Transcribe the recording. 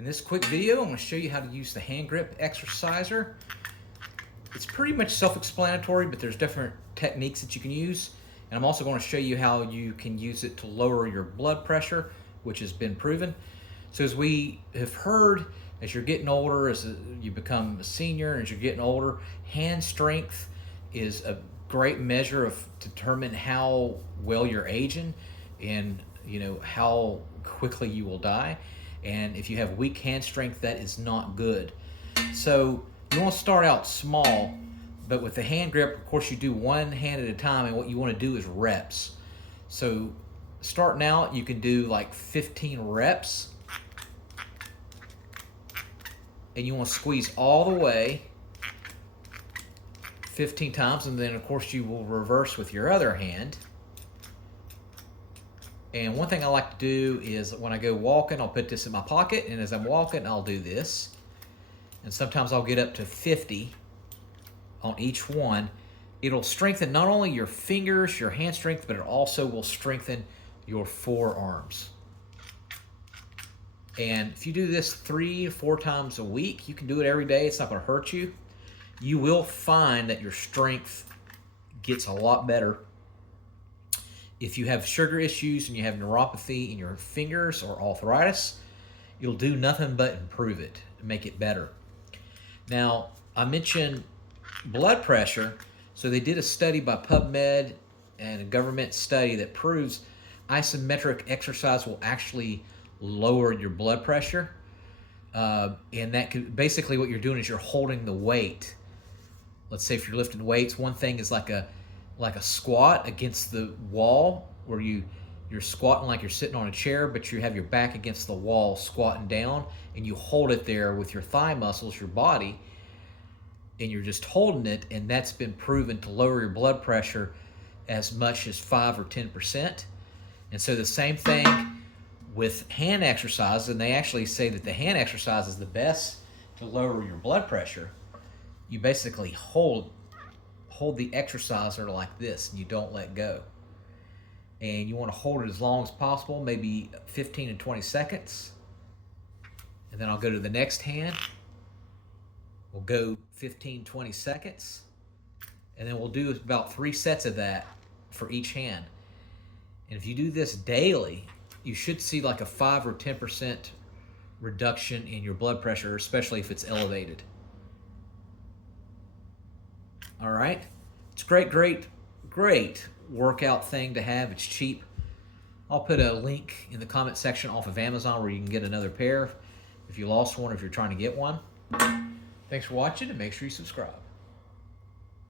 In this quick video, I'm going to show you how to use the hand grip exerciser. It's pretty much self-explanatory, but there's different techniques that you can use. And I'm also going to show you how you can use it to lower your blood pressure, which has been proven. So as we have heard, as you're getting older, as you become a senior, and as you're getting older, hand strength is a great measure of determine how well you're aging and how quickly you will die. And if you have weak hand strength, that is not good. So you want to start out small, but with the hand grip, of course, you do one hand at a time, and what you want to do is reps. So starting out, you can do like 15 reps, and you want to squeeze all the way 15 times, and then of course you will reverse with your other hand. And one thing I like to do is when I go walking, I'll put this in my pocket, and as I'm walking, I'll do this. And sometimes I'll get up to 50 on each one. It'll strengthen not only your fingers, your hand strength, but it also will strengthen your forearms. And if you do this 3 or 4 times a week, you can do it every day. It's not going to hurt you. You will find that your strength gets a lot better. If you have sugar issues and you have neuropathy in your fingers or arthritis, you'll do nothing but improve it and make it better. Now, I mentioned blood pressure. So they did a study by PubMed and a government study that proves isometric exercise will actually lower your blood pressure. And that could basically what you're doing is you're holding the weight. Let's say if you're lifting weights, one thing is like a squat against the wall, where you're squatting like you're sitting on a chair, but you have your back against the wall squatting down, and you hold it there with your thigh muscles, your body, and you're just holding it, and that's been proven to lower your blood pressure as much as 5 or 10%. And so the same thing with hand exercise, and they actually say that the hand exercise is the best to lower your blood pressure. You basically hold the exerciser like this, and you don't let go. And you want to hold it as long as possible, maybe 15 and 20 seconds. And then I'll go to the next hand. We'll go 15, 20 seconds. And then we'll do about 3 sets of that for each hand. And if you do this daily, you should see like a 5 or 10% reduction in your blood pressure, especially if it's elevated. All right, it's great workout thing to have. It's cheap. I'll put a link in the comment section off of Amazon where you can get another pair if you lost one, or if you're trying to get one. Thanks for watching, and make sure you subscribe.